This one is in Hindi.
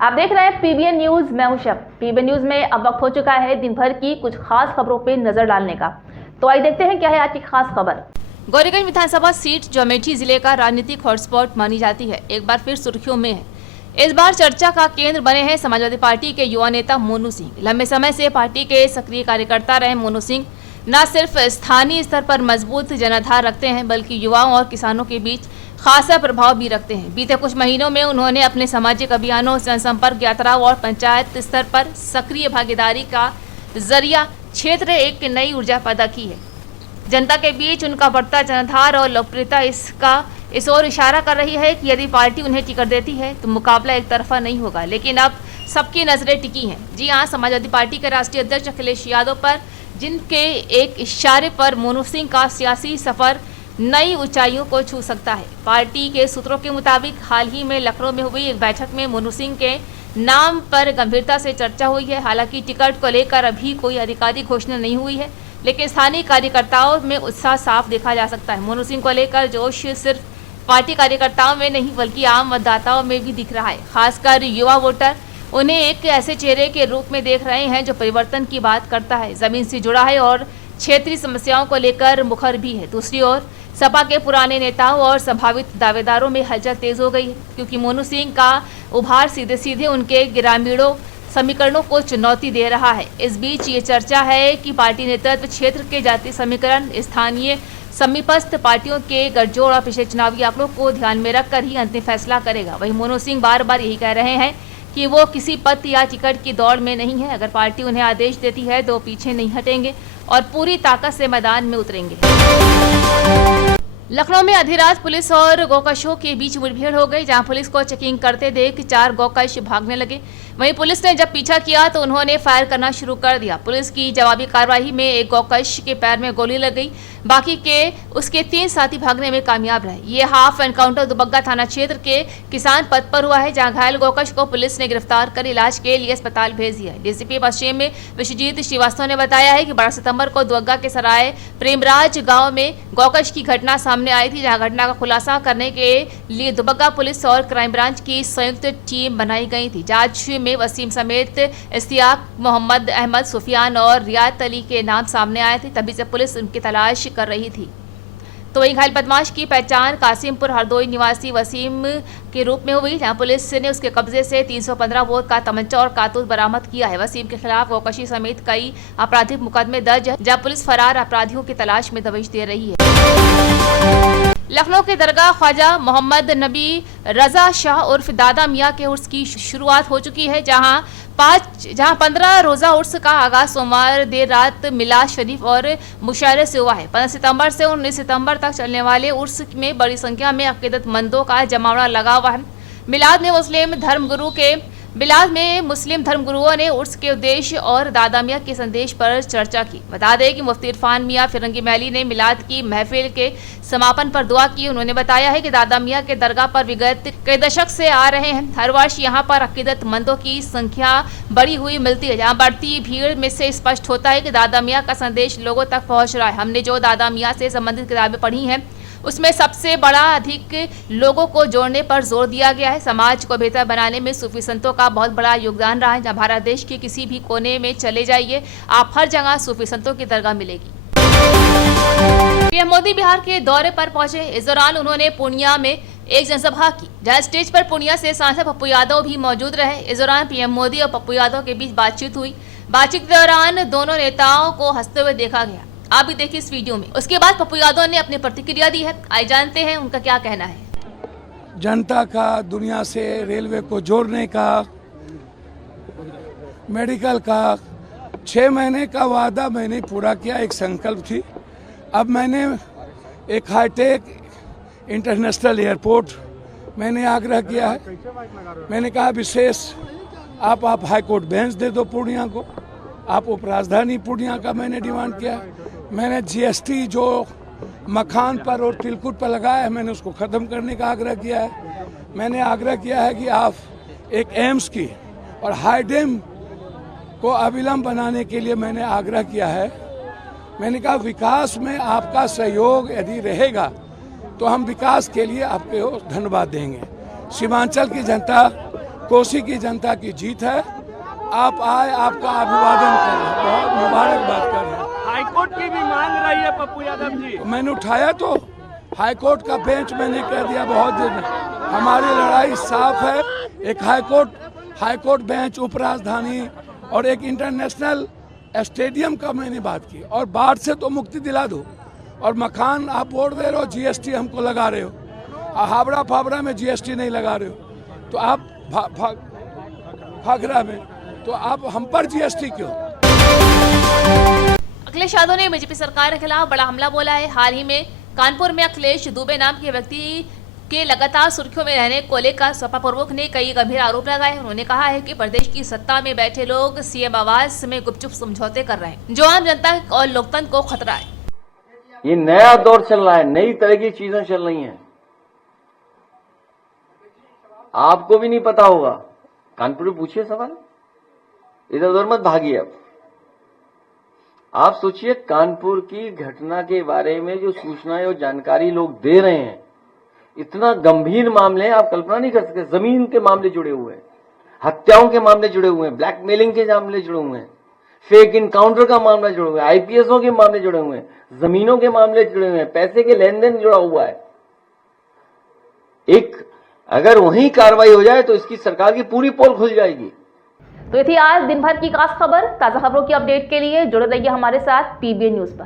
आप देख रहे हैं पीबीएन न्यूज। मैं हूं शब। पीबीएन न्यूज में अब वक्त हो चुका है दिन भर की कुछ खास खबरों पे नजर डालने का। तो आइए देखते हैं क्या है आज की खास खबर। गौरीगंज विधानसभा सीट जो अमेठी जिले का राजनीतिक हॉटस्पॉट मानी जाती है, एक बार फिर सुर्खियों में है। इस बार चर्चा का केंद्र बने हैं समाजवादी पार्टी के युवा नेता मोनू सिंह। लंबे समय से पार्टी के सक्रिय कार्यकर्ता रहे मोनू सिंह न सिर्फ स्थानीय स्तर पर मजबूत जनाधार रखते हैं, बल्कि युवाओं और किसानों के बीच खासा प्रभाव भी रखते हैं। बीते कुछ महीनों में उन्होंने अपने सामाजिक अभियानों, जनसंपर्क यात्राओं और पंचायत स्तर पर सक्रिय भागीदारी का जरिया क्षेत्र एक नई ऊर्जा पैदा की है। जनता के बीच उनका बढ़ता जनाधार और लोकप्रियता इस ओर इशारा कर रही है कि यदि पार्टी उन्हें टिकट देती है तो मुकाबला एक तरफा नहीं होगा। लेकिन अब सबकी नजरें टिकी हैं। जी हाँ, समाजवादी पार्टी के राष्ट्रीय अध्यक्ष अखिलेश यादव पर, जिनके एक इशारे पर मोनू सिंह का सियासी सफर नई ऊंचाइयों को छू सकता है। पार्टी के सूत्रों के मुताबिक हाल ही में लखनऊ में हुई एक बैठक में मोनू सिंह के नाम पर गंभीरता से चर्चा हुई है। हालांकि टिकट को लेकर अभी कोई आधिकारिक घोषणा नहीं हुई है, लेकिन स्थानीय कार्यकर्ताओं में उत्साह साफ देखा जा सकता है। मोनू सिंह को लेकर जोश सिर्फ पार्टी कार्यकर्ताओं में नहीं बल्कि आम मतदाताओं में भी दिख रहा है। खासकर युवा वोटर उन्हें एक ऐसे चेहरे के रूप में देख रहे हैं जो परिवर्तन की बात करता है, जमीन से जुड़ा है और क्षेत्रीय समस्याओं को लेकर मुखर भी है। दूसरी ओर सपा के पुराने नेताओं और संभावित दावेदारों में हलचल तेज हो गई है, क्योंकि मोनू सिंह का उभार सीधे सीधे उनके ग्रामीणों समीकरणों को चुनौती दे रहा है। इस बीच ये चर्चा है कि पार्टी नेतृत्व क्षेत्र के जातीय समीकरण, स्थानीय समीपस्थ पार्टियों के गठजोड़ और पिछले चुनावी आंकड़ों को ध्यान में रखकर ही अंतिम फैसला करेगा। वहीं मोनू सिंह बार बार यही कह रहे हैं कि वो किसी पद या टिकट की दौड़ में नहीं है। अगर पार्टी उन्हें आदेश देती है तो पीछे नहीं हटेंगे और पूरी ताकत से मैदान में उतरेंगे। लखनऊ में आधी रात पुलिस और गौकशों के बीच मुठभेड़ हो गई, जहां पुलिस को चेकिंग करते देख 4 गौकश भागने लगे। वहीं पुलिस ने जब पीछा किया तो उन्होंने फायर करना शुरू कर दिया। पुलिस की जवाबी कार्रवाई में एक गौकश के पैर में गोली लग गई, बाकी के उसके 3 साथी भागने में कामयाब रहे। ये हाफ एनकाउंटर दुबग्गा थाना क्षेत्र के किसान पथ पर हुआ है, जहां घायल गौकश को पुलिस ने गिरफ्तार कर इलाज के लिए अस्पताल भेज दिया। डीसीपी पश्चिम में विश्वजीत श्रीवास्तव ने बताया है कि 12 सितंबर को दुबग्गा के सराय प्रेमराज गाँव में गौकश की घटना सामने आई थी, जहां घटना का खुलासा करने के लिए दुबग्गा पुलिस और क्राइम ब्रांच की संयुक्त टीम बनाई गई थी। जांच में वसीम समेत इस्तियाक, मोहम्मद अहमद, सुफियान और रियात अली के नाम सामने आए थे। तभी से पुलिस उनकी तलाश कर रही थी। तो वहीं घायल बदमाश की पहचान कासिमपुर हरदोई निवासी वसीम के रूप में हुई, जहां पुलिस ने उसके कब्जे से 315 बोर का तमंचा और कारतूस बरामद किया है। वसीम के खिलाफ गौकशी समेत कई आपराधिक मुकदमे दर्ज है, जहां पुलिस फरार अपराधियों की तलाश में दबिश दे रही है। लखनऊ के दरगाह ख्वाजा मोहम्मद नबी रजा शाह उर्फ दादा मियाँ के उर्स की शुरुआत हो चुकी है, जहां 15 रोजा उर्स का आगाज सोमवार देर रात मिलाद शरीफ और मुशायरे से हुआ है। 15 सितंबर से 19 सितंबर तक चलने वाले उर्स में बड़ी संख्या में अकीदतमंदों का जमावड़ा लगा हुआ है। मिलाद में मुस्लिम धर्मगुरुओं ने उर्स के उद्देश्य और दादा मियाँ के संदेश पर चर्चा की। बता दें कि मुफ्ती इरफान मियाँ फिरंगी महली ने मिलाद की महफिल के समापन पर दुआ की। उन्होंने बताया है कि दादा मियाँ के दरगाह पर विगत कई दशक से आ रहे हैं। हर वर्ष यहाँ पर अकीदतमंदों की संख्या बढ़ी हुई मिलती है, जहाँ बढ़ती भीड़ में से स्पष्ट होता है कि दादा मियाँ का संदेश लोगों तक पहुँच रहा है। हमने जो दादा मियाँ से संबंधित किताबें पढ़ी हैं, उसमें सबसे बड़ा अधिक लोगों को जोड़ने पर जोर दिया गया है। समाज को बेहतर बनाने में सूफी संतों का बहुत बड़ा योगदान रहा है। जहाँ भारत देश के किसी भी कोने में चले जाइए, आप हर जगह सूफी संतों की दरगाह मिलेगी। पीएम मोदी बिहार के दौरे पर पहुंचे। इस दौरान उन्होंने पूर्णिया में एक जनसभा की, जहाँ स्टेज पर पूर्णिया से सांसद पप्पू यादव भी मौजूद रहे। इस दौरान पीएम मोदी और पप्पू यादव के बीच बातचीत हुई। बातचीत के दौरान दोनों नेताओं को हंसते हुए देखा गया। आप भी देखिए इस वीडियो में। उसके बाद पप्पू यादव ने अपनी प्रतिक्रिया दी है। आइए जानते हैं उनका क्या कहना है। जनता का दुनिया से रेलवे को जोड़ने का, मेडिकल का 6 महीने का वादा मैंने पूरा किया, एक संकल्प थी। अब मैंने एक हाईटेक इंटरनेशनल एयरपोर्ट मैंने आग्रह किया है। मैंने कहा विशेष आप हाईकोर्ट बेंच दे दो पूर्णिया को, आप उपराजधानी पूर्णिया का मैंने डिमांड किया। मैंने जीएसटी जो मखान पर और तिलकुट पर लगाया है, मैंने उसको ख़त्म करने का आग्रह किया है। मैंने आग्रह किया है कि आप एक एम्स की और हाईडेम को अविलंब बनाने के लिए मैंने आग्रह किया है। मैंने कहा विकास में आपका सहयोग यदि रहेगा तो हम विकास के लिए आपको धन्यवाद देंगे। सीमांचल की जनता कोसी की जनता की जीत है। आप आए, आपका अभिवादन कर रहे हैं, बहुत मुबारकबाद कर रहे हैं। हाईकोर्ट की भी मांग रही है पप्पू यादव जी। मैंने उठाया तो हाईकोर्ट का बेंच मैंने कह दिया बहुत दिन हमारी लड़ाई साफ है। एक हाईकोर्ट बेंच, उपराजधानी और एक इंटरनेशनल स्टेडियम का मैंने बात की। और बाढ़ से तो मुक्ति दिला दो, और मकान आप वोट दे रहे हो, जीएसटी हमको लगा रहे हो, हावड़ा फावड़ा में जीएसटी नहीं लगा रहे हो, तो आप भागरा में तो आप हम पर जीएसटी क्यों? अखिलेश यादव ने बीजेपी सरकार के खिलाफ बड़ा हमला बोला है। हाल ही में कानपुर में अखिलेश दुबे नाम के व्यक्ति के लगातार सुर्खियों में रहने को लेकर सपा प्रमुख ने कई गंभीर आरोप लगाए। उन्होंने कहा है कि प्रदेश की सत्ता में बैठे लोग सीएम आवास में गुपचुप समझौते कर रहे हैं, जो आम जनता और लोकतंत्र को खतरा है। ये नया दौर चल रहा है, नई तरह की चीजें चल रही हैं, आपको भी नहीं पता होगा। कानपुर में पूछिए सवाल, इधर उधर मत भागिए। अब आप सोचिए, कानपुर की घटना के बारे में जो सूचनाएं और जानकारी लोग दे रहे हैं, इतना गंभीर मामले हैं, आप कल्पना नहीं कर सकते। जमीन के मामले जुड़े हुए हैं, हत्याओं के मामले जुड़े हुए हैं, ब्लैकमेलिंग के मामले जुड़े हुए हैं, फेक इनकाउंटर का मामला जुड़े हुए हैं, आईपीएसओ के मामले जुड़े हुए हैं, जमीनों के मामले जुड़े हुए हैं, पैसे के लेन देन जुड़ा हुआ है। एक अगर वहीं कार्रवाई हो जाए तो इसकी सरकार की पूरी पोल खुल जाएगी। तो ये थी आज दिन भर की खास खबर। ताजा खबरों की अपडेट के लिए जुड़े रहिए हमारे साथ पीबीएन न्यूज पर।